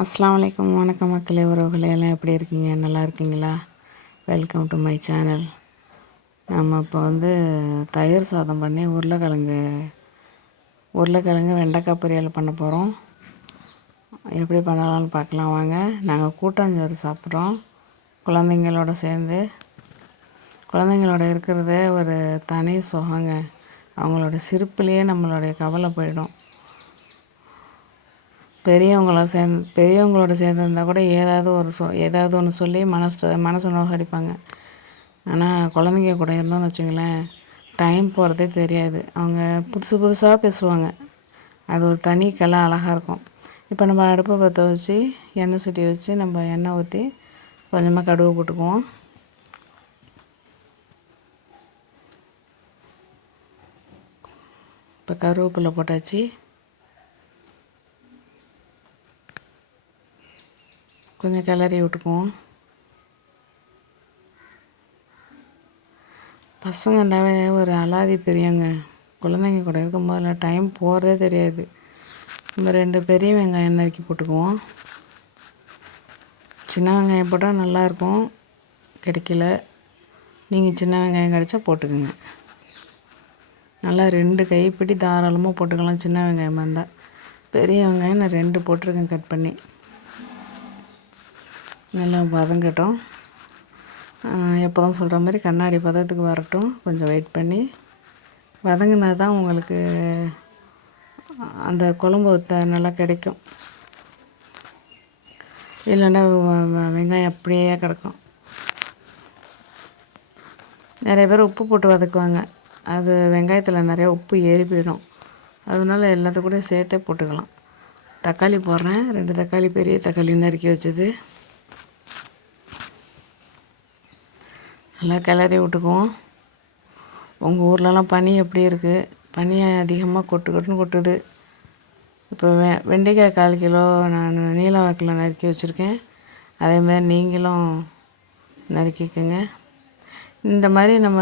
அஸ்ஸலாமு அலைக்கும். வணக்கம் மக்களே, உறவுகளே, எல்லாம் எப்படி இருக்கீங்க? நல்லா இருக்கீங்களா? Welcome to my channel. நம்ம இப்போ தயிர் சாதம் பண்ணி உருளைக்கிழங்கு வெண்டைக்காய் பொரியல் பண்ண போகிறோம். எப்படி பண்ணலாம்னு பார்க்கலாம் வாங்க. நாங்கள் கூட்டாஞ்சோறு சாப்பிட்றோம் குழந்தைங்களோட சேர்ந்து. குழந்தைங்களோட இருக்கிறதே ஒரு தனி சுகங்க. அவங்களோட சிரிப்புலேயே நம்மளுடைய கவலை போயிடும். பெரியவங்களோட சேர்ந்துருந்தால் கூட ஏதாவது ஒன்று சொல்லி மனசை நோகடிப்பாங்க. ஆனால் குழந்தைங்க கூட இருந்தோம்னு வச்சுங்களேன், டைம் போகிறதே தெரியாது. அவங்க புதுசாக பேசுவாங்க. அது ஒரு தனி கலை, அழகாக இருக்கும். இப்போ நம்ம அடுப்பை பற்ற வச்சு எண்ணெய் சட்டி வச்சு நம்ம எண்ணெய் ஊற்றி கொஞ்சமாக கடுகு போட்டுக்குவோம். இப்போ கருவேப்பிலை போட்டாச்சு. கொஞ்சம் கிளறி விட்டுக்குவோம். பசங்கன்னாவே ஒரு அலாதி பெரியவங்க. குழந்தைங்க கூட இருக்கும் போதில் டைம் போகிறதே தெரியாது. நம்ம 2 பெரிய வெங்காயம் நறுக்கி போட்டுக்குவோம். சின்ன வெங்காயம் போட்டால் நல்லாயிருக்கும். கிடைக்கல, நீங்கள் சின்ன வெங்காயம் கிடைச்சா போட்டுக்கோங்க. நல்லா 2 கைப்பிடி தாராளமாக போட்டுக்கலாம் சின்ன வெங்காயமாக இருந்தால். பெரிய வெங்காயம் நான் 2 போட்டிருக்கேன் கட் பண்ணி. நல்லா வதங்கட்டும். எப்போதும் சொல்கிற மாதிரி கண்ணாடி பதத்துக்கு வரட்டும். கொஞ்சம் வெயிட் பண்ணி வதங்கினா தான் உங்களுக்கு அந்த குழம்பு நல்லா கிடைக்கும். இல்லைன்னா வெங்காயம் அப்படியே கிடக்கும். நிறைய பேர் உப்பு போட்டு வதக்குவாங்க. அது வெங்காயத்தில் நிறையா உப்பு ஏறி போயிடும். அதனால எல்லாத்துக்கூடயும் சேர்த்தே போட்டுக்கலாம். தக்காளி போடுறேன். 2 தக்காளி, பெரிய தக்காளி நறுக்கி வச்சது. நல்லா கிளறி விட்டுக்குவோம். உங்கள் ஊர்லலாம் பனி எப்படி இருக்குது? பனி அதிகமாக கொட்டுது. இப்போ வெண்டைக்காய் 1/4 கிலோ நான் நீல வாக்கில் நறுக்கி வச்சுருக்கேன். அதேமாதிரி நீங்களும் நறுக்கிக்கோங்க. இந்த மாதிரி நம்ம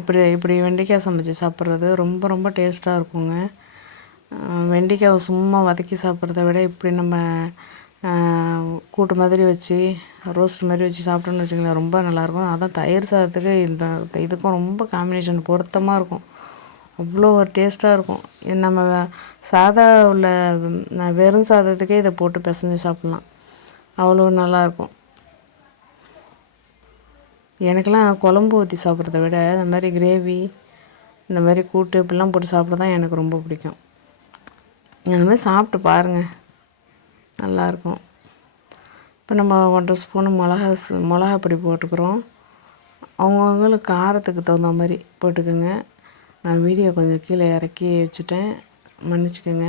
இப்படி வெண்டைக்காய் சமைச்சு சாப்பிட்றது ரொம்ப ரொம்ப டேஸ்ட்டாக இருக்குங்க. வெண்டைக்காவை சும்மா வதக்கி சாப்பிட்றத விட இப்படி நம்ம கூட்டு மாதிரி வச்சு ரோஸ்ட் மாதிரி வச்சு சாப்பிட்டோன்னு வச்சுக்கோங்களேன், ரொம்ப நல்லாயிருக்கும். அதான் தயிர் சாதத்துக்கு இதுக்கும் ரொம்ப காம்பினேஷன் பொருத்தமாக இருக்கும். அவ்வளோ ஒரு டேஸ்ட்டாக இருக்கும். இது நம்ம சாதா வெறும் சாதத்துக்கே இதை போட்டு பிசைஞ்சு சாப்பிட்லாம். அவ்வளோ நல்லாயிருக்கும். எனக்கெல்லாம் குழம்பு ஊற்றி சாப்பிட்றத விட இந்த மாதிரி கிரேவி, இந்த மாதிரி கூட்டு இப்படிலாம் போட்டு சாப்பிட தான் எனக்கு ரொம்ப பிடிக்கும். இந்த மாதிரி சாப்பிட்டு பாருங்கள், நல்லாயிருக்கும். இப்போ நம்ம 1.5 ஸ்பூனு மிளகா பொடி போட்டுக்கிறோம். அவங்கவுங்களுக்கு காரத்துக்கு தகுந்த மாதிரி போட்டுக்கோங்க. நான் வீடியோ கொஞ்சம் கீழே இறக்கி வச்சுட்டேன், மன்னிச்சுக்கோங்க.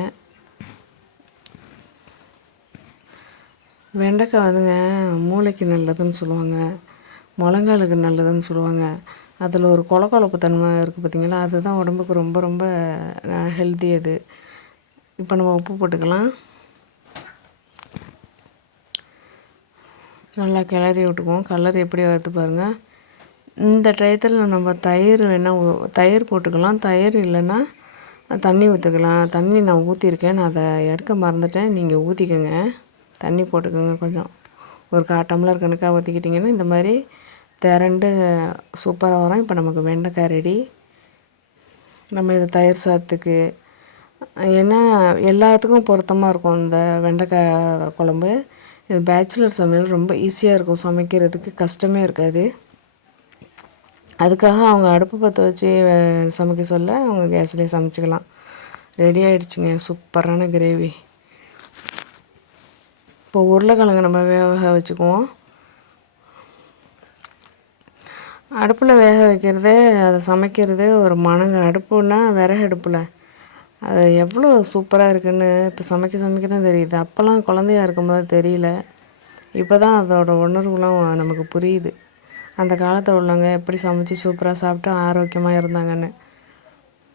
வெண்டைக்காய் மூளைக்கு நல்லதுன்னு சொல்லுவாங்க, முழங்காலுக்கு நல்லதுன்னு சொல்லுவாங்க. அதில் ஒரு கொழப்பு தன்மை இருக்குது பார்த்திங்களா, அதுதான் உடம்புக்கு ரொம்ப ரொம்ப ஹெல்த்தி அது. இப்போ நம்ம உப்பு போட்டுக்கலாம். நல்லா கிளறி விட்டுக்குவோம். கலர் எப்படி வருது பாருங்கள். இந்த டயத்தில் நம்ம தயிர் போட்டுக்கலாம். தயிர் இல்லைன்னா தண்ணி ஊற்றிக்கலாம். தண்ணி நான் ஊற்றிருக்கேன், நான் அதை எடுக்க மறந்துட்டேன். நீங்கள் ஊற்றிக்கோங்க, தண்ணி போட்டுக்கோங்க கொஞ்சம். ஒரு 1/4 டம்ளர் கணக்காக ஊற்றிக்கிட்டிங்கன்னா இந்த மாதிரி திரண்டு சூப்பராக வரும். இப்போ நமக்கு வெண்டைக்காய் ரெடி. நம்ம இது தயிர் சாதத்துக்கு, ஏன்னா எல்லாத்துக்கும் பொருத்தமாக இருக்கும் இந்த வெண்டைக்காய் குழம்பு. இது பேச்சுலர் சமையல் ரொம்ப ஈஸியாக இருக்கும், சமைக்கிறதுக்கு கஷ்டமே இருக்காது. அதுக்காக அவங்க அடுப்பு பற்ற வச்சு சமைக்க சொல்ல அவங்க கேஸ்லேயே சமைச்சிக்கலாம். ரெடி ஆகிடுச்சுங்க சூப்பரான கிரேவி. இப்போ உருளைக்கிழங்கு நம்ம வேக வச்சுக்குவோம். அடுப்பில் வேக வைக்கிறதே, அதை சமைக்கிறதே ஒரு மணங்க. அடுப்புன்னா விறகு அடுப்பில் அது எவ்வளோ சூப்பராக இருக்குதுன்னு இப்போ சமைக்க தான் தெரியுது. அப்போல்லாம் குழந்தையா இருக்கும்போது தெரியல. இப்போ தான் அதோட உணர்வுலாம் நமக்கு புரியுது. அந்த காலத்தில் உள்ளவங்க எப்படி சமைச்சு சூப்பராக சாப்பிட்டு ஆரோக்கியமாக இருந்தாங்கன்னு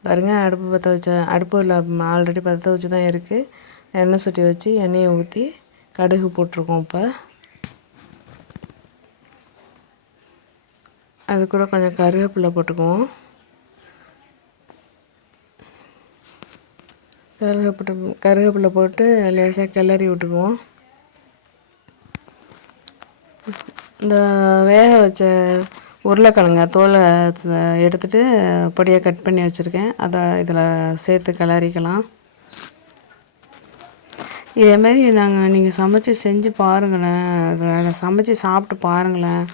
பாருங்கள். அடுப்பில் ஆல்ரெடி பற்ற வச்சு தான் இருக்குது. எண்ணெய் சட்டி வச்சு எண்ணெயை ஊற்றி கடுகு போட்டிருக்கோம். இப்போ அது கூட கொஞ்சம் கருவேப்பிலை போட்டுக்குவோம். கருவேப்பிலை போட்டு லேசாக கிளறி விட்டுக்குவோம். இந்த வேக வச்ச உருளைக்கிழங்க தோலை எடுத்துகிட்டு பொடியாக கட் பண்ணி வச்சுருக்கேன். அதை இதில் சேர்த்து கிளறிக்கலாம். இதேமாரி நீங்கள் சமைச்சி செஞ்சு பாருங்களேன். அதை சமைச்சி சாப்பிட்டு பாருங்களேன்.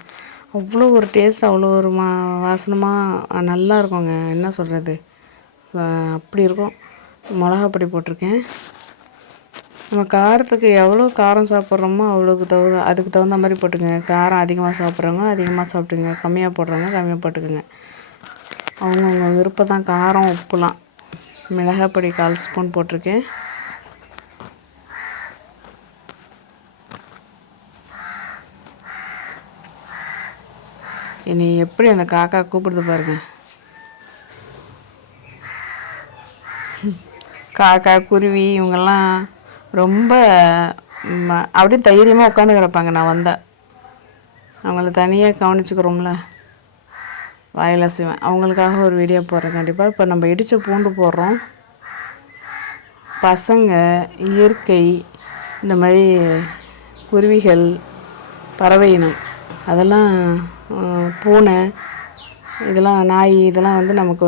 அவ்வளோ ஒரு டேஸ்ட், அவ்வளோ ஒரு வாசனமாக நல்லா இருக்குங்க. என்ன சொல்கிறது, அப்படி இருக்கும். மிளகாப்பொடி போட்டிருக்கேன். நம்ம காரத்துக்கு எவ்வளோ காரம் சாப்பிட்றோமோ அதுக்கு தகுந்த மாதிரி போட்டுங்க. காரம் அதிகமாக சாப்பிட்றவங்க அதிகமாக சாப்பிட்டுங்க, கம்மியாக போடுறவங்க கம்மியாக போட்டுக்குங்க. அவங்கவுங்க விருப்பம் தான். காரம் உப்புலாம் மிளகாப்பொடி 1/4 ஸ்பூன் போட்டிருக்கேன். இனி எப்படி அந்த காக்கா கூப்பிடுது பாருங்க. காக்கா குருவி இவங்கெல்லாம் ரொம்ப அப்படியே தைரியமாக உட்காந்து கிடப்பாங்க. நான் வந்தேன் அவங்கள தனியாக கவனிச்சுக்கிறோம்ல, வாயில செய்வேன். அவங்களுக்காக ஒரு வீடியோ போடுறேன் கண்டிப்பாக. இப்போ நம்ம இடித்த பூண்டு போடுறோம். பசங்க, இயற்கை, இந்த மாதிரி குருவிகள், பறவை இனம், அதெல்லாம் பூனை, இதெல்லாம் நாய், இதெல்லாம் நமக்கு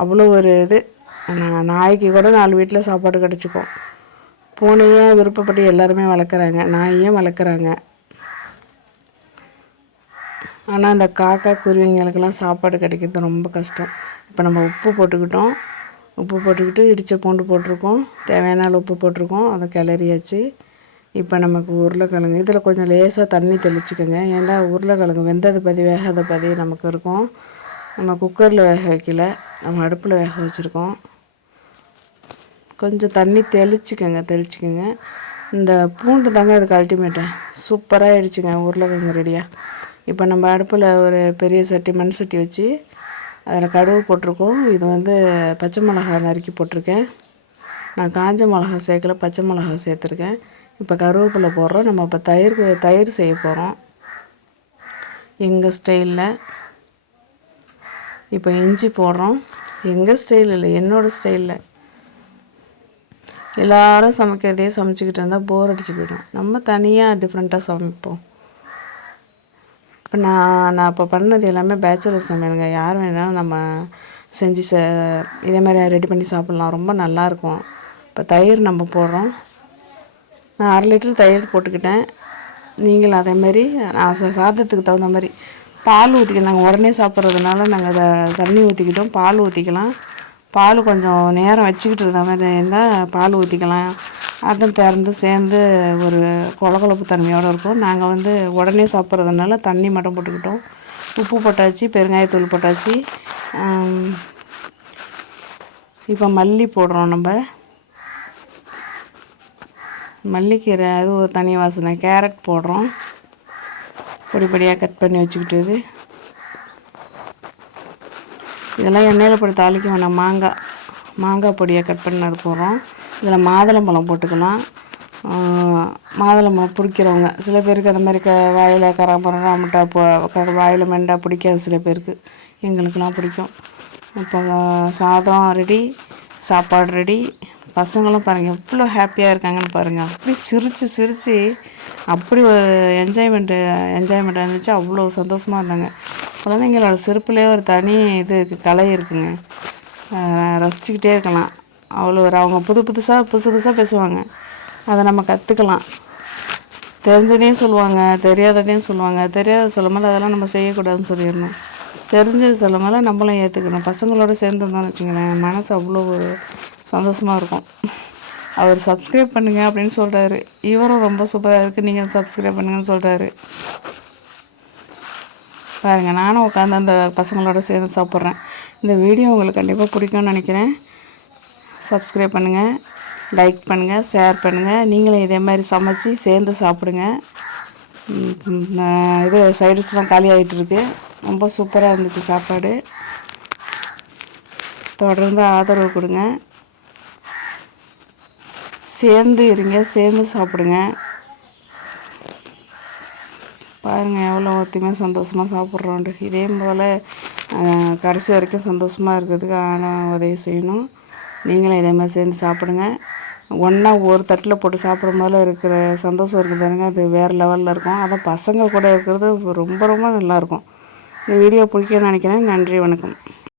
அவ்வளோ ஒரு இது. நாய்க்கு கூட 4 வீட்டில் சாப்பாடு கிடச்சிக்கும். பூனையே விருப்பப்பட்டு எல்லாருமே வளர்க்குறாங்க, நாயையும் வளர்க்குறாங்க. ஆனால் அந்த காக்கா குருவிங்களுக்கெல்லாம் சாப்பாடு கிடைக்கிறது ரொம்ப கஷ்டம். இப்போ நம்ம உப்பு போட்டுக்கிட்டு இடித்த பூண்டு போட்டிருக்கோம். தேவையான அளவு உப்பு போட்டிருக்கோம். அதை கிளறியாச்சு. இப்போ நமக்கு உருளைக்கிழங்கு இதில் கொஞ்சம் லேசாக தண்ணி தெளிச்சுக்கோங்க. ஏன்னா உருளைக்கிழங்கு வெந்தது பாதி வேகாத பாதி நமக்கு இருக்கும். நம்ம குக்கரில் வேக வைக்கல, நம்ம அடுப்பில் வேக வச்சுருக்கோம். கொஞ்சம் தண்ணி தெளிச்சுக்கோங்க. இந்த பூண்டு தாங்க அதுக்கு அல்டிமேட்டு. சூப்பராக ஆகிடுச்சுங்க உருளைக்கிழங்கு ரெடியாக. இப்போ நம்ம அடுப்பில் ஒரு பெரிய மண் சட்டி வச்சு அதில் கடுகு போட்டிருக்கோம். இது பச்சை மிளகா நறுக்கி போட்டிருக்கேன். நான் காஞ்ச மிளகா சேர்க்கல, பச்சை மிளகா சேர்த்துருக்கேன். இப்போ கருவேப்பிலை போடுறோம். நம்ம இப்போ தயிர் செய்ய போகிறோம் எங்கள் ஸ்டைலில். இப்போ இஞ்சி போடுறோம். எங்கள் ஸ்டைல் இல்லை, என்னோடய ஸ்டைலில். எல்லோரும் சமைக்கிறதே சமைச்சிக்கிட்டு இருந்தால் போர் அடிச்சு போயிடும். நம்ம தனியாக டிஃப்ரெண்ட்டாக சமைப்போம். இப்போ நான் இப்போ பண்ணது எல்லாமே பேச்சுலர் சமையலுங்க. யார் வேணாலும் நம்ம செஞ்சு இதே மாதிரி ரெடி பண்ணி சாப்பிட்லாம். ரொம்ப நல்லாயிருக்கும். இப்போ தயிர் நம்ம போடுறோம். நான் 1/2 லிட்டர் தயிர் போட்டுக்கிட்டேன். நீங்களும் அதேமாரி சாதத்துக்கு தகுந்த மாதிரி பால் ஊற்றிக்கலாம். நாங்கள் உடனே சாப்பிட்றதுனால நாங்கள் அதை தண்ணி ஊற்றிக்கிட்டோம். பால் ஊற்றிக்கலாம். பால் கொஞ்சம் நேரம் வச்சுக்கிட்டு இருந்த மாதிரி இருந்தால் பால் ஊற்றிக்கலாம். அதுவும் திறந்து சேர்ந்து ஒரு கொழப்பு தன்மையோடு இருக்கும். நாங்கள் உடனே சாப்பிட்றதுனால தண்ணி மட்டும் போட்டுக்கிட்டோம். உப்பு போட்டாச்சு, பெருங்காயத்தூள் போட்டாச்சு. இப்போ மல்லி போடுறோம். நம்ம மல்லிக்கீரை அது ஒரு தனி வாசனை. கேரட் போடுறோம், பொடியாக கட் பண்ணி வச்சுக்கிட்டது. இதெல்லாம் எண்ணெயில் போட்டு தாளிக்க வேணாம். மாங்காய் பொடியாக கட் பண்ணது போடுறோம். இதில் மாதுளம்பழம் போட்டுக்கலாம். மாதுளம்பழம் பிடிக்கிறவங்க சில பேருக்கு அந்த மாதிரி வாயில் கராமட்டா வாயில் மெண்டா பிடிக்காது சில பேருக்கு. எங்களுக்கெல்லாம் பிடிக்கும். இப்போ சாதம் ரெடி, சாப்பாடு ரெடி. பசங்களும் பாருங்கள் எவ்வளோ ஹாப்பியாக இருக்காங்கன்னு பாருங்கள். அப்படி சிரித்து அப்படி ஒரு என்ஜாய்மெண்ட் இருந்துச்சு. அவ்வளோ சந்தோஷமாக இருந்தாங்க. குழந்தைங்களோட சிரிப்புலேயே ஒரு தனி கலை இருக்குங்க. ரசிச்சுக்கிட்டே இருக்கலாம். அவ்வளோ அவங்க புதுசாக பேசுவாங்க. அதை நம்ம கற்றுக்கலாம். தெரிஞ்சதையும் சொல்லுவாங்க, தெரியாததையும் சொல்லுவாங்க. தெரியாத சொல்லும்போது அதெல்லாம் நம்ம செய்யக்கூடாதுன்னு சொல்லிடணும். தெரிஞ்சது சொல்லும்போது நம்மளும் ஏற்றுக்கணும். பசங்களோட சேர்ந்துருந்தோம்னு வச்சுங்களேன், மனசு அவ்வளோ சந்தோஷமாக இருக்கும். அவர் சப்ஸ்கிரைப் பண்ணுங்கள் அப்படின்னு சொல்கிறாரு. இவரும் ரொம்ப சூப்பராக இருக்குது, நீங்கள் சப்ஸ்கிரைப் பண்ணுங்கன்னு சொல்கிறாரு. பாருங்கள், நானும் உட்காந்து அந்த பசங்களோட சேர்ந்து சாப்பிட்றேன். இந்த வீடியோ உங்களுக்கு கண்டிப்பாக பிடிக்கும்னு நினைக்கிறேன். சப்ஸ்கிரைப் பண்ணுங்கள், லைக் பண்ணுங்கள், ஷேர் பண்ணுங்கள். நீங்களும் இதே மாதிரி சமைச்சி சேர்ந்து சாப்பிடுங்க. சைடிஷ்லாம் காலி ஆகிட்டுருக்கு. ரொம்ப சூப்பராக இருந்துச்சு சாப்பாடு. தொடர்ந்து ஆதரவு கொடுங்க. சேர்ந்து இருங்க, சேர்ந்து சாப்பிடுங்க. பாருங்கள் எவ்வளோ ஒத்துமையாக சந்தோஷமாக சாப்பிட்றோண்டு. இதே போல் கடைசி வரைக்கும் சந்தோஷமாக இருக்கிறதுக்கு ஆனால் உதவி செய்யணும். நீங்களும் இதே மாதிரி சேர்ந்து சாப்பிடுங்க. ஒன்றா ஒரு தட்டில் போட்டு சாப்பிடும் போது இருக்கிற சந்தோஷம் இருக்குது பாருங்க, அது வேறு லெவலில் இருக்கும். அதான் பசங்க கூட இருக்கிறது ரொம்ப ரொம்ப நல்லாயிருக்கும். இந்த வீடியோ பிடிக்கும்னு நினைக்கிறேன். நன்றி, வணக்கம்.